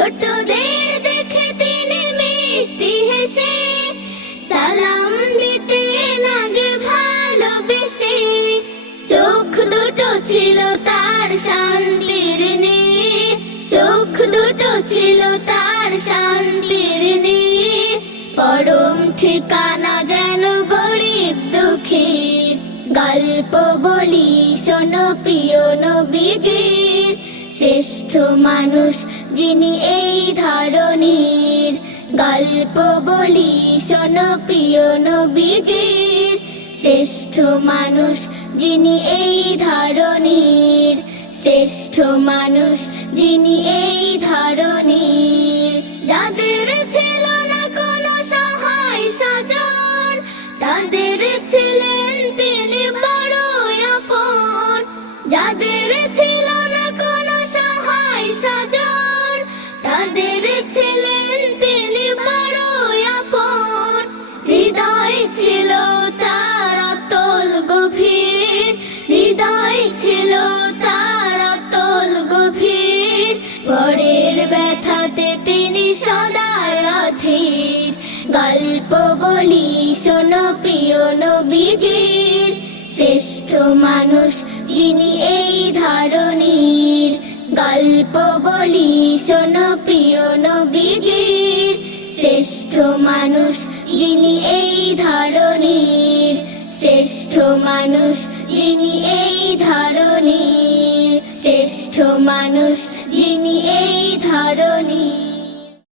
ছোটদের দেখে তিনি মিষ্টি সালাম দিতে নাগে ভালোবেসে। চোখ দুটো ছিল তার শান্তির নিয়ে চোখ দুটো ছিল তার শান্তির নিয়ে পরম ঠিকানা যেন গরিব দুঃখীর, গল্প বলি শোনো প্রিয় নবীজির। শ্রেষ্ঠ মানুষ যিনি এই ধরনের গল্প বলি, শোনো প্রিয় নবীজির। শ্রেষ্ঠ মানুষ যিনি এই ধরনের শ্রেষ্ঠ মানুষ যিনি এই ধরনের যাদের ছিল না কোনো সহায় সাজন, তাদের ছিলেন তিনি বড় আপন। যাদের পরের ব্যথাতে তিনি সদায় অধীর। গল্প বলি, শোনো প্রিয় নবীজির। শ্রেষ্ঠ মানুষ যিনি এই ধরনের গল্প বলি, শোনো প্রিয় নবীজির। শ্রেষ্ঠ মানুষ যিনি এই ধরনের শ্রেষ্ঠ মানুষ যিনি এই ধরনের শ্রেষ্ঠ মানুষ যিনি এই ধরনের